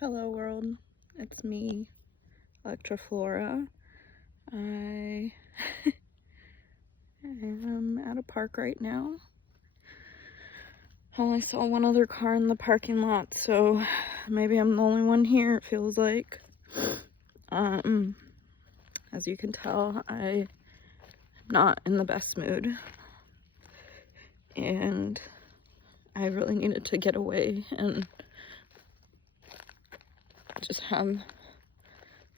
Hello world, it's me, Electroflora. I am at a park right now. I only saw one other car in the parking lot, so maybe I'm the only one here, it feels like. As you can tell, I am not in the best mood. And I really needed to get away and just have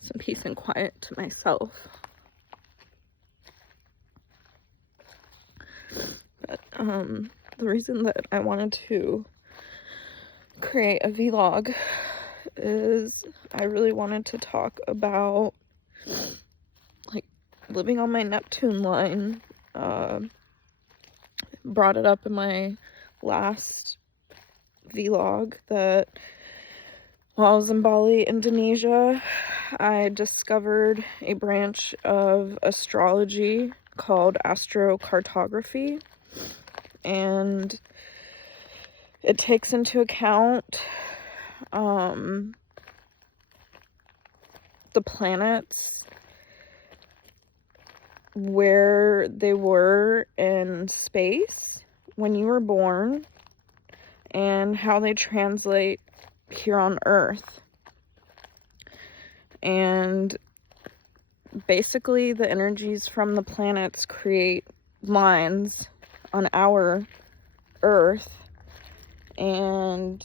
some peace and quiet to myself. But the reason that I wanted to create a vlog is I really wanted to talk about like living on my Neptune line. Brought it up in my last vlog that while I was in Bali, Indonesia, I discovered a branch of astrology called Astrocartography, and it takes into account the planets, where they were in space when you were born, and how they translate here on Earth. And basically the energies from the planets create lines on our Earth, and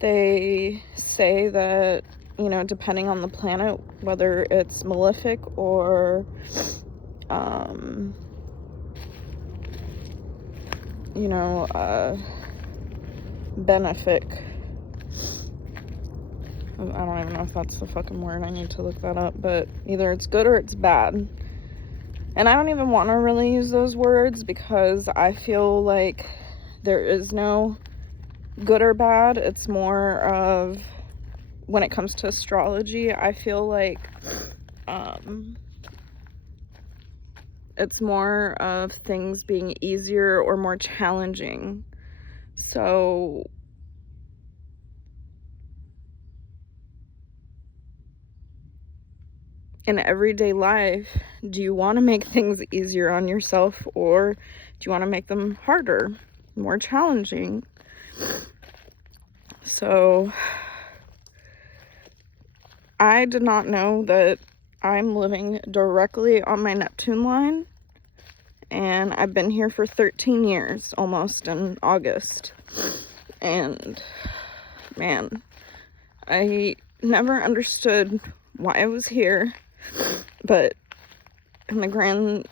they say that, you know, depending on the planet, whether it's malefic or you know, benefic. I don't even know if that's the fucking word. I need to look that up. But either it's good or it's bad. And I don't even want to really use those words because I feel like there is no good or bad. It's more of, when it comes to astrology, I feel like it's more of things being easier or more challenging. So in everyday life, do you want to make things easier on yourself, or do you want to make them harder, more challenging? So I did not know that I'm living directly on my Neptune line, and I've been here for 13 years, almost in August. And man, I never understood why I was here, but in the grand,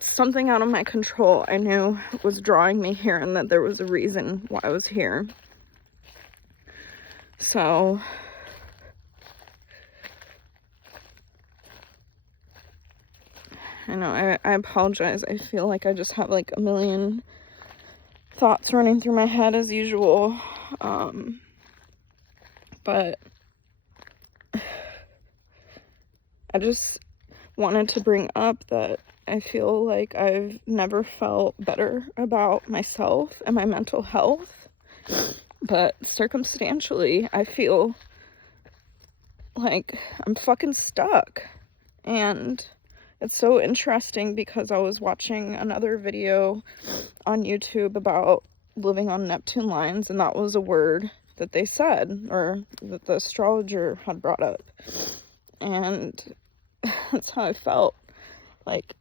something out of my control I knew was drawing me here, and that there was a reason why I was here. So I know, I apologize. I feel like I just have like a million thoughts running through my head as usual. But I just wanted to bring up that I feel like I've never felt better about myself and my mental health. But circumstantially, I feel like I'm fucking stuck. And it's so interesting because I was watching another video on YouTube about living on Neptune lines, and that was a word that they said, or that the astrologer had brought up. And that's how I felt. Like,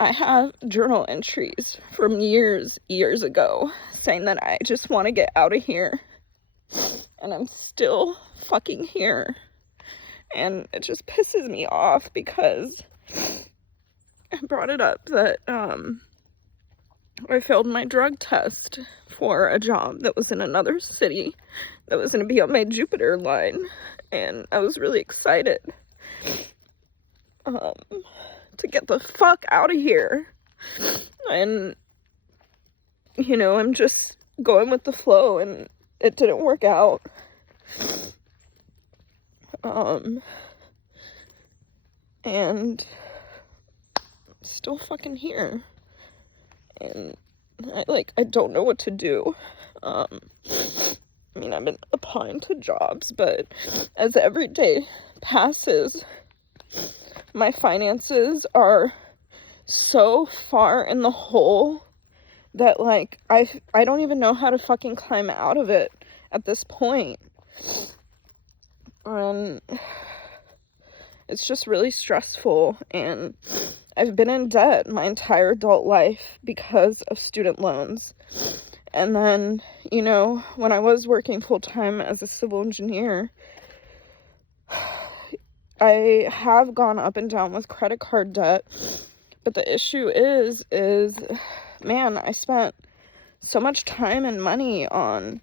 I have journal entries from years ago saying that I just want to get out of here. And I'm still fucking here. And it just pisses me off because I brought it up that I failed my drug test for a job that was in another city that was going to be on my Jupiter line, and I was really excited to get the fuck out of here. And you know, I'm just going with the flow, and it didn't work out. And I'm still fucking here. And I don't know what to do. I mean, I've been applying to jobs, but as every day passes, my finances are so far in the hole that, like, I don't even know how to fucking climb out of it at this point. And it's just really stressful, and I've been in debt my entire adult life because of student loans. And then, you know, when I was working full-time as a civil engineer, I have gone up and down with credit card debt, but the issue is, man, I spent so much time and money on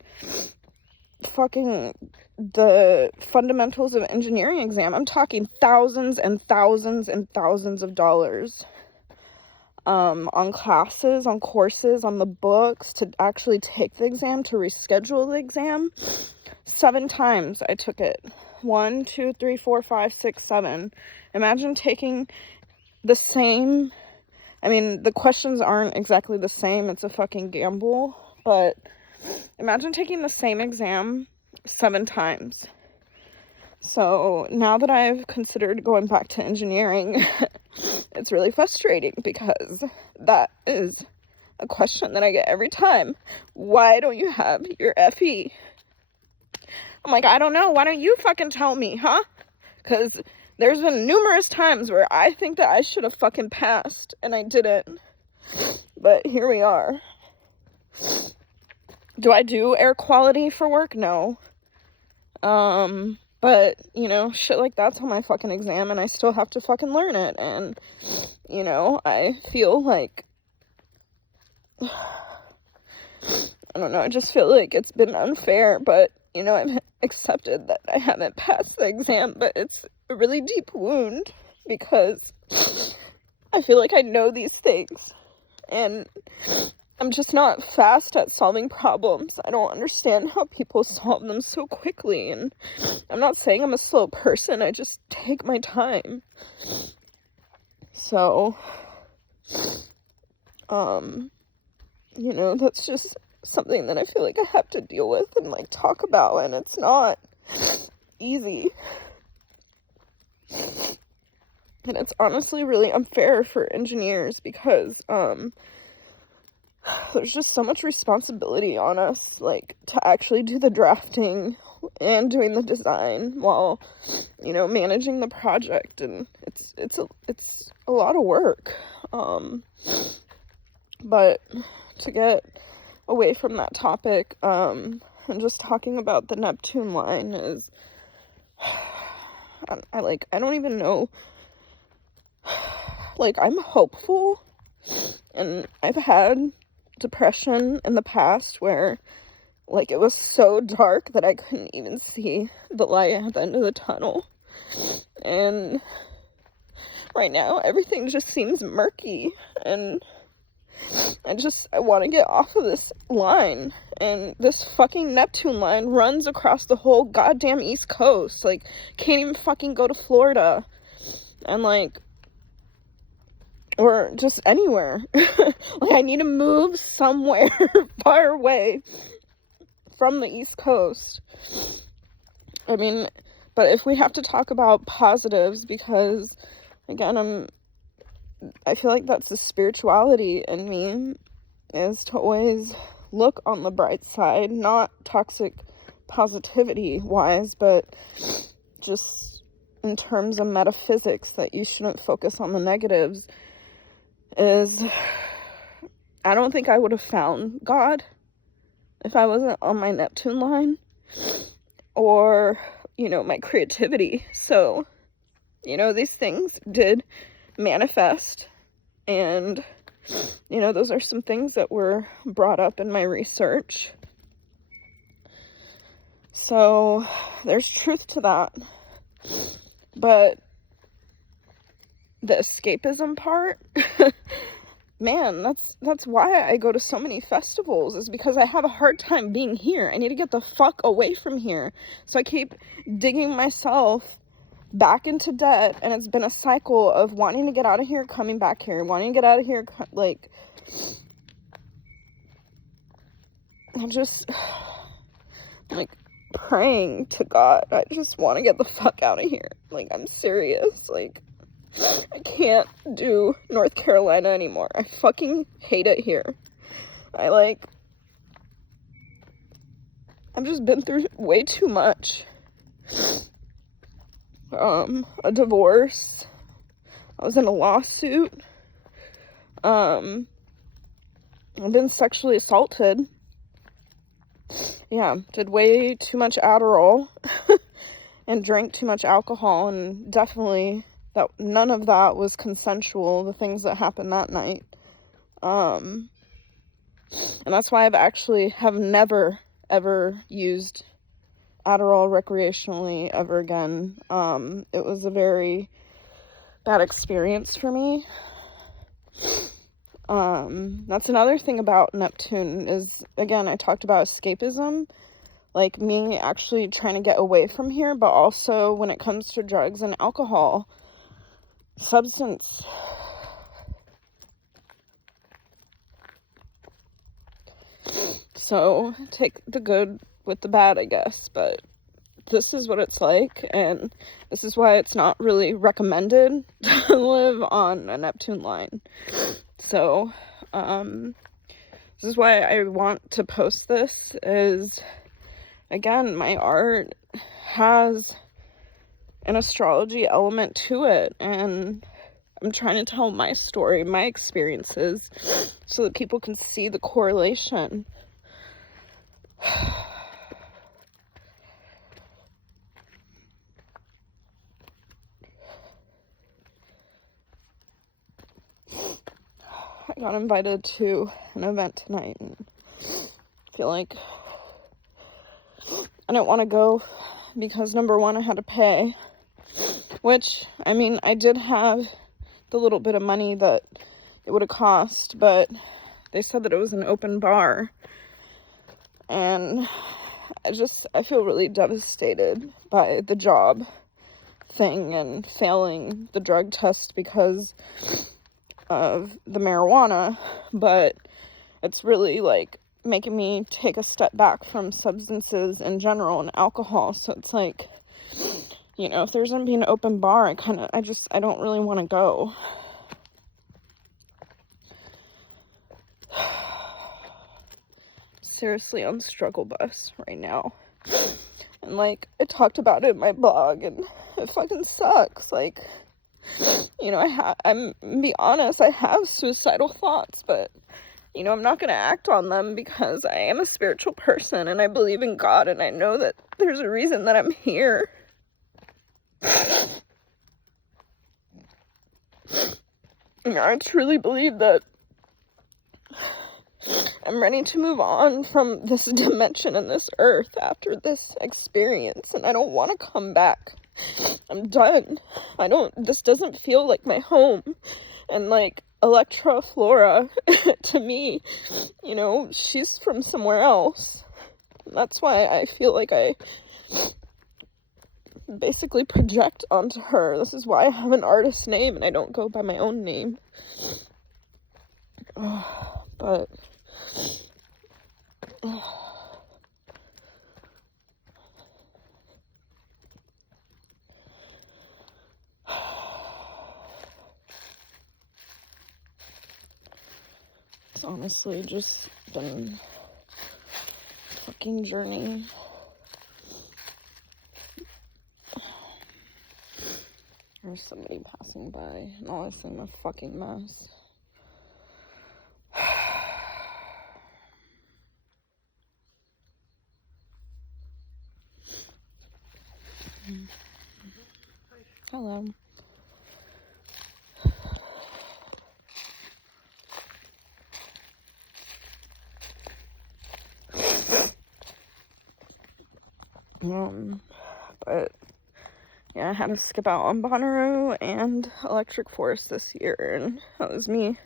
fucking the fundamentals of engineering exam. I'm talking thousands and thousands and thousands of dollars on classes, on courses, on the books, to actually take the exam, to reschedule the exam. 7 times I took it. 1, 2, 3, 4, 5, 6, 7. Imagine taking the same, I mean, the questions aren't exactly the same, it's a fucking gamble, but imagine taking the same exam 7 times. So now that I've considered going back to engineering, it's really frustrating because that is a question that I get every time. Why don't you have your FE? I'm like, I don't know. Why don't you fucking tell me, huh? Because there's been numerous times where I think that I should have fucking passed and I didn't. But here we are. Do I do air quality for work? No. But, you know, shit like that's on my fucking exam and I still have to fucking learn it. And, you know, I feel like, I don't know, I just feel like it's been unfair, but, you know, I've accepted that I haven't passed the exam, but it's a really deep wound because I feel like I know these things and I'm just not fast at solving problems. I don't understand how people solve them so quickly, and I'm not saying I'm a slow person, I just take my time. So, you know, that's just something that I feel like I have to deal with and, like, talk about, and it's not easy. And it's honestly really unfair for engineers because, there's just so much responsibility on us, like, to actually do the drafting and doing the design while, you know, managing the project, and it's a lot of work. But to get away from that topic, and just talking about the Neptune line is, I don't even know, like, I'm hopeful, and I've had depression in the past where, like, it was so dark that I couldn't even see the light at the end of the tunnel, and right now everything just seems murky, and I want to get off of this line, and this fucking Neptune line runs across the whole goddamn East Coast, like, can't even fucking go to Florida, and, like, or just anywhere. Like, I need to move somewhere far away from the East Coast. I mean, but if we have to talk about positives, because, again, I feel like that's the spirituality in me, is to always look on the bright side, not toxic positivity wise, but just in terms of metaphysics, that you shouldn't focus on the negatives. Is, I don't think I would have found God if I wasn't on my Neptune line, or, you know, my creativity. So, you know, these things did manifest, and, you know, those are some things that were brought up in my research. So there's truth to that. But the escapism part, man, that's why I go to so many festivals, is because I have a hard time being here. I need to get the fuck away from here. So I keep digging myself back into debt, and it's been a cycle of wanting to get out of here, coming back here, wanting to get out of here, like, I'm just, like, praying to God. I just want to get the fuck out of here. Like, I'm serious. Like, I can't do North Carolina anymore. I fucking hate it here. I've just been through way too much. A divorce. I was in a lawsuit. I've been sexually assaulted. Yeah, did way too much Adderall and drank too much alcohol, and definitely none of that was consensual, the things that happened that night. And that's why have never ever used Adderall recreationally ever again. It was a very bad experience for me. That's another thing about Neptune is, again, I talked about escapism, like me actually trying to get away from here, but also when it comes to drugs and alcohol, substance. So take the good with the bad, I guess, but this is what it's like, and this is why it's not really recommended to live on a Neptune line. So, this is why I want to post this, is, again, my art has an astrology element to it, and I'm trying to tell my story, my experiences, so that people can see the correlation. I got invited to an event tonight, and I feel like I didn't want to go because, number one, I had to pay, which, I mean, I did have the little bit of money that it would have cost, but they said that it was an open bar, and I feel really devastated by the job thing and failing the drug test because of the marijuana, but it's really, like, making me take a step back from substances in general and alcohol. So it's like, you know, if there's gonna be an open bar, I don't really want to go. Seriously on struggle bus right now, and, like, I talked about it in my blog, and it fucking sucks. Like, you know, I'm be honest, I have suicidal thoughts, but, you know, I'm not gonna act on them because I am a spiritual person and I believe in God, and I know that there's a reason that I'm here. You know, I truly believe that I'm ready to move on from this dimension and this earth after this experience, and I don't want to come back. I'm done. This doesn't feel like my home. And, like, Electra Flora, to me, you know, she's from somewhere else. That's why I feel like I basically project onto her. This is why I have an artist name and I don't go by my own name. But it's honestly just been a fucking journey. There's somebody passing by, and all I see is a fucking mess. Hello. But yeah, I had to skip out on Bonnaroo and Electric Forest this year, and that was me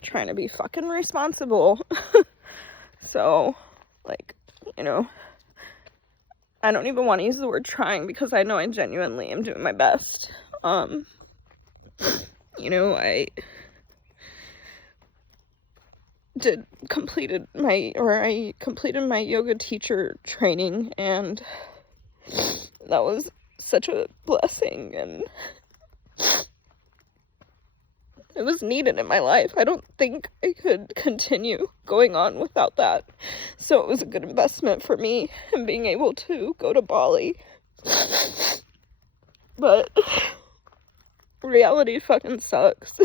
trying to be fucking responsible. So, like, you know, I don't even want to use the word trying because I know I genuinely am doing my best. You know, completed my yoga teacher training, and that was such a blessing, and it was needed in my life. I don't think I could continue going on without that. So it was a good investment for me and being able to go to Bali. But reality fucking sucks.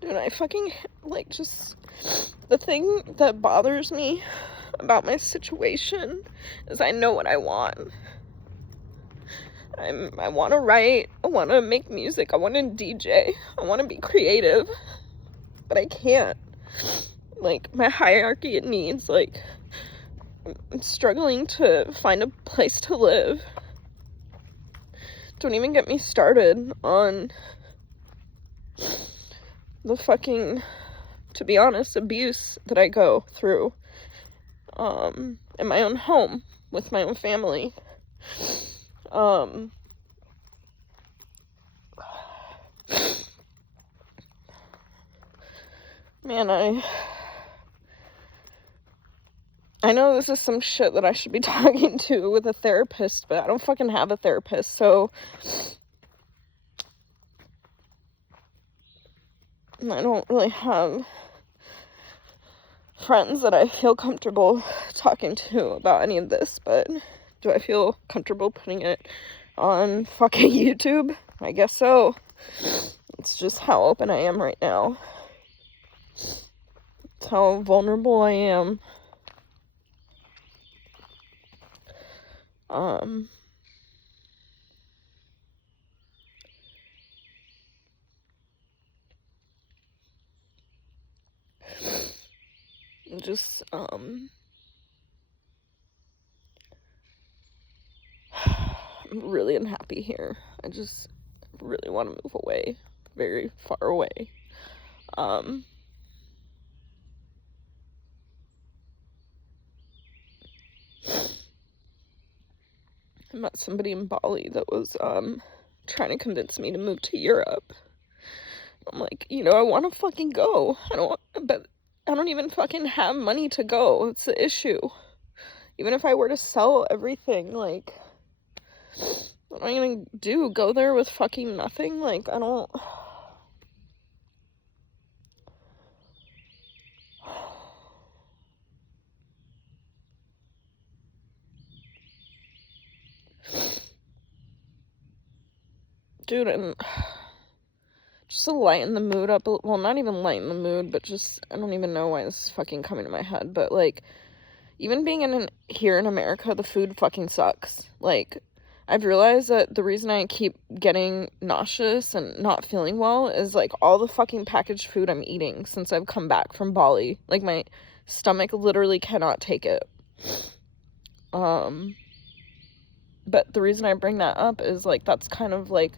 Dude, I fucking, like, just, the thing that bothers me about my situation is I know what I want. I want to write, I want to make music, I want to DJ, I want to be creative, but I can't. Like, my hierarchy of needs, like, I'm struggling to find a place to live. Don't even get me started on the fucking, to be honest, abuse that I go through in my own home with my own family. Man, I know this is some shit that I should be talking to with a therapist, but I don't fucking have a therapist, so I don't really have friends that I feel comfortable talking to about any of this. But do I feel comfortable putting it on fucking YouTube? I guess so. It's just how open I am right now. It's how vulnerable I am. Just, I'm really unhappy here. I just really want to move away, very far away. I met somebody in Bali that was, trying to convince me to move to Europe. I'm like, I want to fucking go. But I don't even fucking have money to go. It's the issue. Even if I were to sell everything, like, what am I gonna do? Go there with fucking nothing? Like, I don't... Dude, and just to lighten the mood up, well, not even lighten the mood, but just, I don't even know why this is fucking coming to my head, but, like, even being here in America, the food fucking sucks. Like, I've realized that the reason I keep getting nauseous and not feeling well is, like, all the fucking packaged food I'm eating since I've come back from Bali. Like, my stomach literally cannot take it. But the reason I bring that up is, like, that's kind of, like,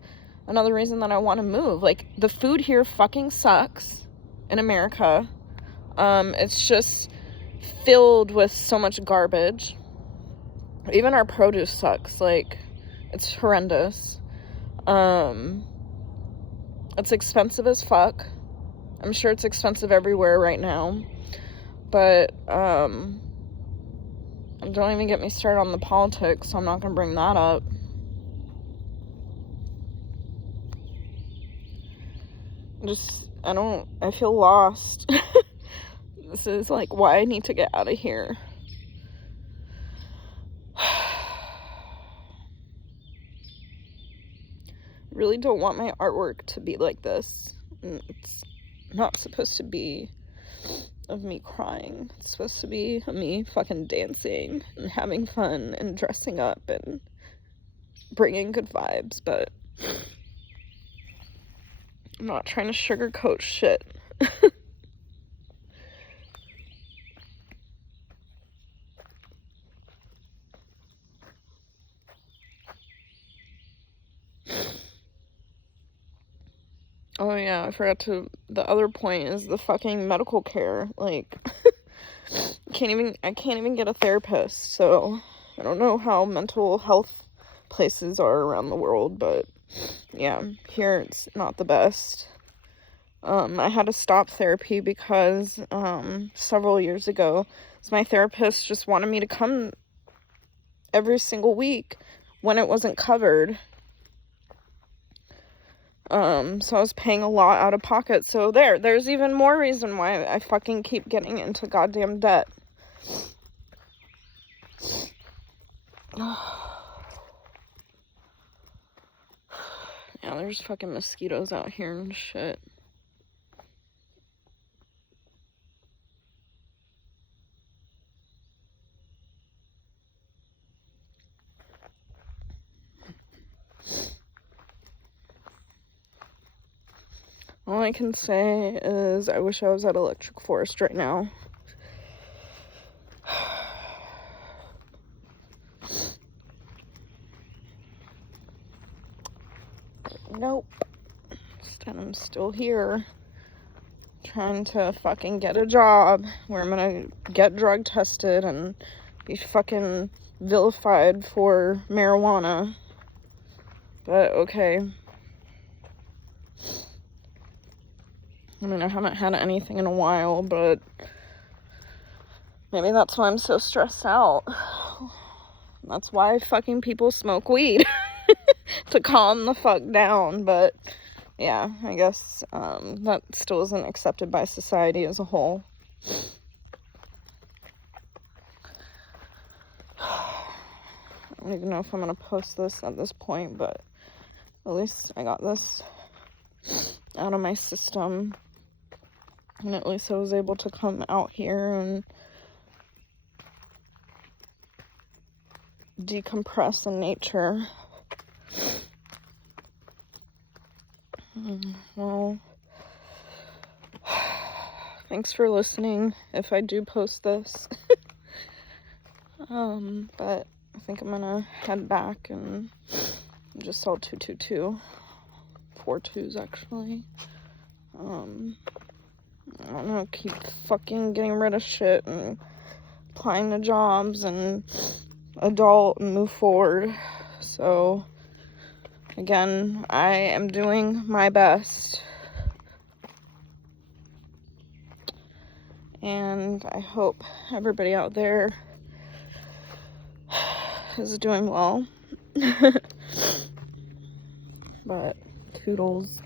another reason that I want to move. Like, the food here fucking sucks in America. It's just filled with so much garbage. Even our produce sucks. Like, it's horrendous. It's expensive as fuck. I'm sure it's expensive everywhere right now. But, don't even get me started on the politics, so I'm not gonna bring that up. I feel lost. This is, like, why I need to get out of here. Really don't want my artwork to be like this. It's not supposed to be of me crying. It's supposed to be of me fucking dancing and having fun and dressing up and bringing good vibes, but I'm not trying to sugarcoat shit. Oh yeah, I forgot to, the other point is the fucking medical care. Like, I can't even get a therapist, so I don't know how mental health places are around the world, but yeah, here it's not the best. I had to stop therapy because several years ago, my therapist just wanted me to come every single week when it wasn't covered. So I was paying a lot out of pocket. So there's even more reason why I fucking keep getting into goddamn debt. Yeah, there's fucking mosquitoes out here and shit. All I can say is I wish I was at Electric Forest right now. Nope. Instead, I'm still here trying to fucking get a job where I'm gonna get drug tested and be fucking vilified for marijuana. But okay. I mean, I haven't had anything in a while, but maybe that's why I'm so stressed out. That's why fucking people smoke weed. To calm the fuck down. But yeah, I guess that still isn't accepted by society as a whole. I don't even know if I'm gonna post this at this point, but at least I got this out of my system. And at least I was able to come out here and decompress in nature. Well, thanks for listening if I do post this. But I think I'm gonna head back and just saw 222. 4 2s actually. I don't know, keep fucking getting rid of shit and applying to jobs and adult and move forward. So again, I am doing my best. And I hope everybody out there is doing well. But toodles.